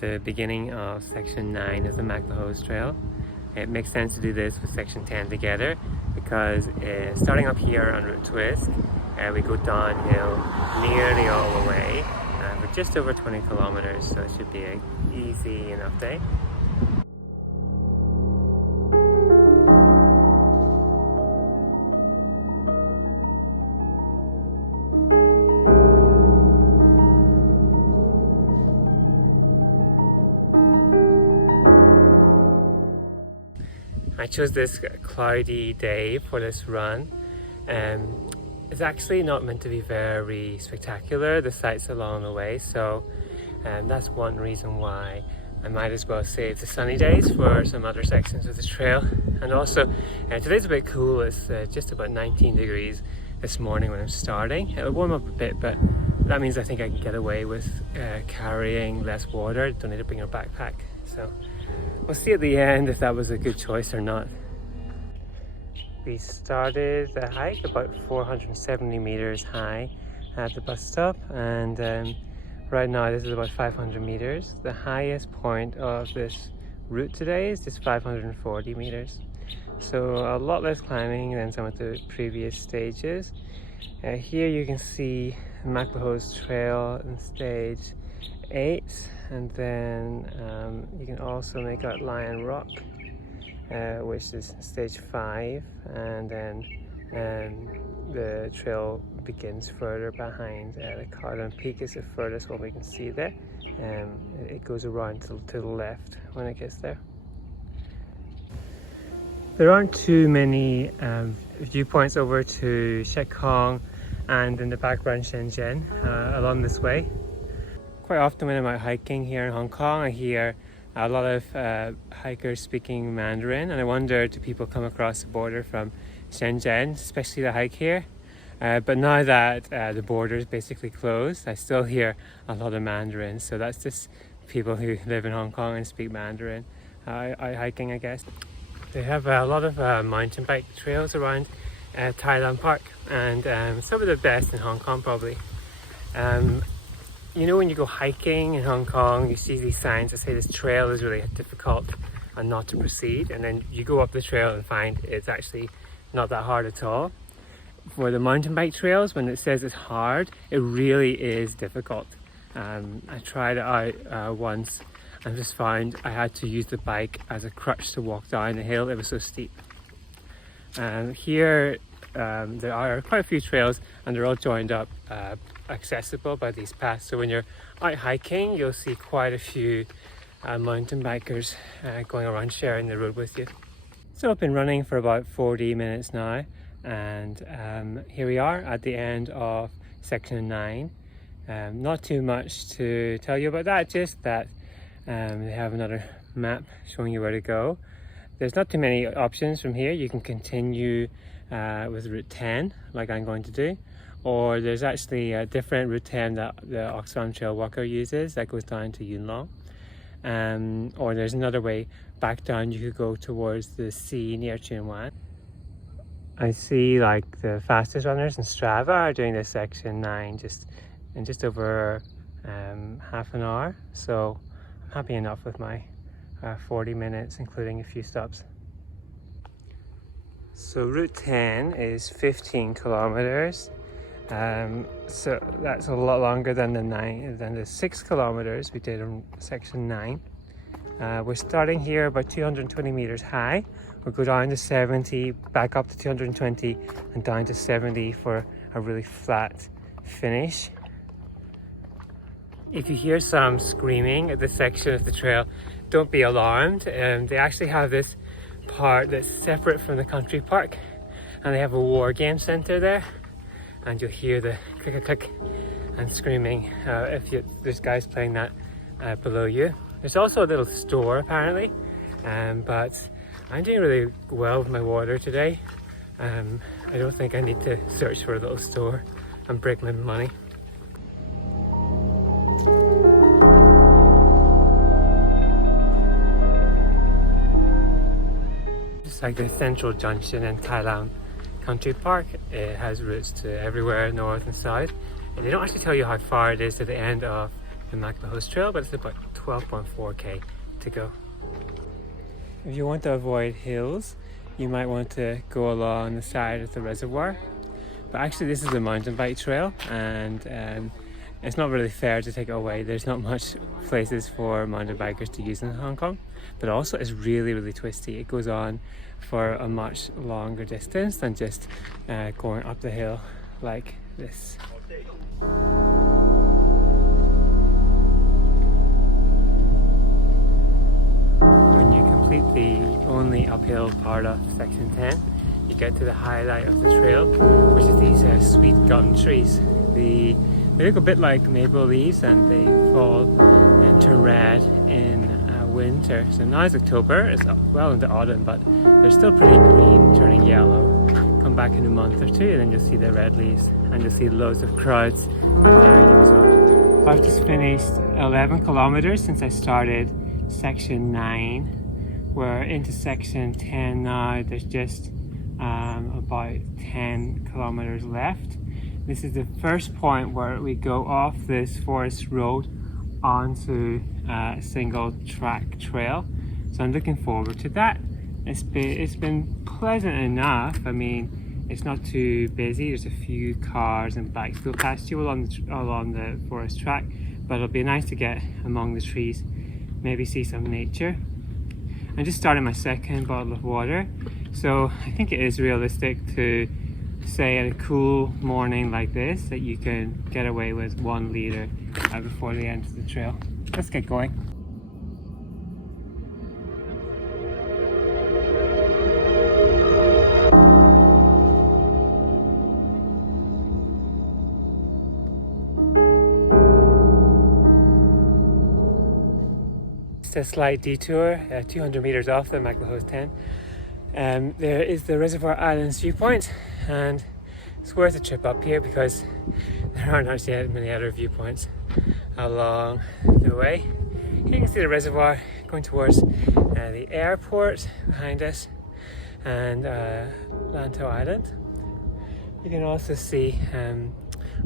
the beginning of section 9 of the MacLehose Trail. It makes sense to do this with section 10 together because starting up here on Route Twist, we go downhill nearly all the way for just over 20 kilometers, so it should be an easy enough day. I chose this cloudy day for this run. It's actually not meant to be very spectacular, the sights along the way, so that's one reason why I might as well save the sunny days for some other sections of the trail. And also, today's a bit cool. It's just about 19 degrees this morning when I'm starting. It'll warm up a bit, but that means I think I can get away with carrying less water. Don't need to bring a backpack. So we'll see at the end if that was a good choice or not. We started the hike about 470 meters high at the bus stop, and right now this is about 500 meters. The highest point of this route today is just 540 meters. So a lot less climbing than some of the previous stages. Here you can see MacLehose Trail in stage 8, and then you can also make out Lion Rock, which is stage 5, and then the trail begins further behind. The Cardon Peak is the furthest one we can see there. It goes around to the left when it gets there. There aren't too many viewpoints over to Shekong and in the background Shenzhen along this way. Quite often when I'm out hiking here in Hong Kong, I hear a lot of hikers speaking Mandarin, and I wonder, do people come across the border from Shenzhen, especially to hike here? But now that the border is basically closed, I still hear a lot of Mandarin, so that's just people who live in Hong Kong and speak Mandarin out hiking, I guess. They have a lot of mountain bike trails around Tai Lam Park, and some of the best in Hong Kong probably. You know, when you go hiking in Hong Kong, you see these signs that say this trail is really difficult and not to proceed, and then you go up the trail and find it's actually not that hard at all. For the mountain bike trails, when it says it's hard, it really is difficult. I tried it out once and just found I had to use the bike as a crutch to walk down the hill. It was so steep. Here there are quite a few trails, and they're all joined up, accessible by these paths. So when you're out hiking, you'll see quite a few mountain bikers going around sharing the road with you. So I've been running for about 40 minutes now, and here we are at the end of section 9. Not too much to tell you about that, just that they have another map showing you where to go. There's not too many options from here. You can continue with route 10 like I'm going to do, or there's actually a different route 10 that the Oxfam Trail Walker uses that goes down to Yuen Long, or there's another way back down. You could go towards the sea near Tsuen Wan. I see like the fastest runners in Strava are doing this section 9 in just over half an hour, so I'm happy enough with my 40 minutes including a few stops. So route 10 is 15 kilometers, so that's a lot longer than the 6 kilometers we did in section 9. We're starting here about 220 meters high. We'll go down to 70, back up to 220, and down to 70 for a really flat finish. If you hear some screaming at this section of the trail, don't be alarmed. They actually have this part that's separate from the country park, and they have a war game center there, and you'll hear the click and screaming if there's guys playing that below you. There's also a little store apparently, but I'm doing really well with my water today. I don't think I need to search for a little store and break my money. It's like the central junction in Tai Lam Country Park. It has routes to everywhere, north and south. And they don't actually tell you how far it is to the end of the MacLehose Trail, but it's about 12.4k to go. If you want to avoid hills, you might want to go along the side of the reservoir. But actually this is a mountain bike trail, and it's not really fair to take it away. There's not much places for mountain bikers to use in Hong Kong. But also it's really twisty. It goes on for a much longer distance than just going up the hill like this. When you complete the only uphill part of section 10, you get to the highlight of the trail, which is these sweet gum trees. They look a bit like maple leaves, and they fall and turn red in winter. So now it's October, it's well into autumn, but they're still pretty green, turning yellow. Come back in a month or two and then you'll see the red leaves, and you'll see loads of crowds in the area as well. I've just finished 11 kilometers since I started section 9. We're into section 10 now. There's just about 10 kilometers left. This is the first point where we go off this forest road onto a single track trail, so I'm looking forward to that. It's been pleasant enough. I mean, it's not too busy. There's a few cars and bikes go past you along the forest track, but it'll be nice to get among the trees, maybe see some nature. I'm just starting my second bottle of water, so I think it is realistic to say at a cool morning like this that you can get away with 1 liter before the end of the trail. Let's get going. It's a slight detour, 200 meters off the MacLehose 10. There is the Reservoir Islands viewpoint, and it's worth a trip up here because there aren't actually many other viewpoints along the way. Here you can see the reservoir going towards the airport behind us and Lantau Island. You can also see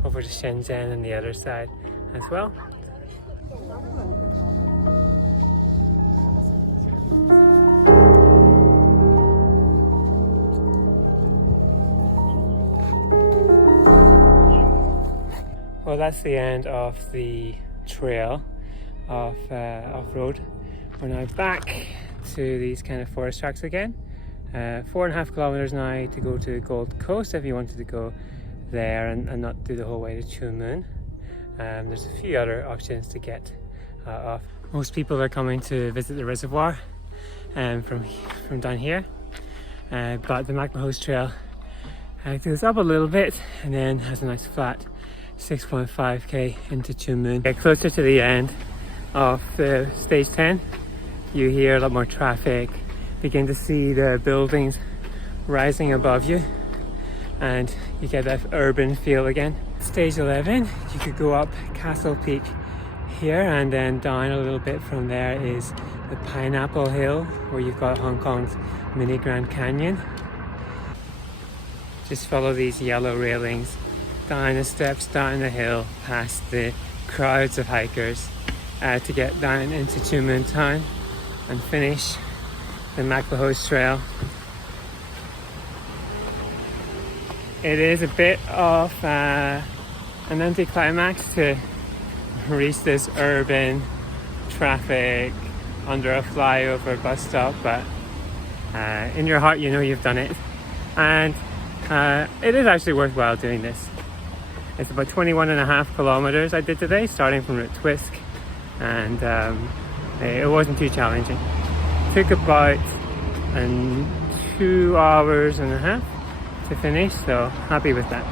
over to Shenzhen on the other side as well. Well, that's the end of the trail off-road. We're now back to these kind of forest tracks again. 4.5 kilometers now to go to the Gold Coast if you wanted to go there and not do the whole way to Tsuen Wan. There's a few other options to get off. Most people are coming to visit the reservoir from down here, but the MacLehose Trail goes up a little bit and then has a nice flat 6.5k into Tsuen Wan. Get closer to the end of the stage 10, you hear a lot more traffic, begin to see the buildings rising above you, and you get that urban feel again. Stage 11, you could go up Castle Peak here, and then down a little bit from there is the Pineapple Hill, where you've got Hong Kong's mini Grand Canyon. Just follow these yellow railings down the steps, down the hill, past the crowds of hikers to get down into Tsuen Wan town and finish the MacLehose Trail. It is a bit of an anticlimax to reach this urban traffic under a flyover bus stop, but in your heart you know you've done it, and it is actually worthwhile doing this. It's about 21.5 kilometers I did today, starting from Route Twisk, and it wasn't too challenging. It took about 2.5 hours to finish, so happy with that.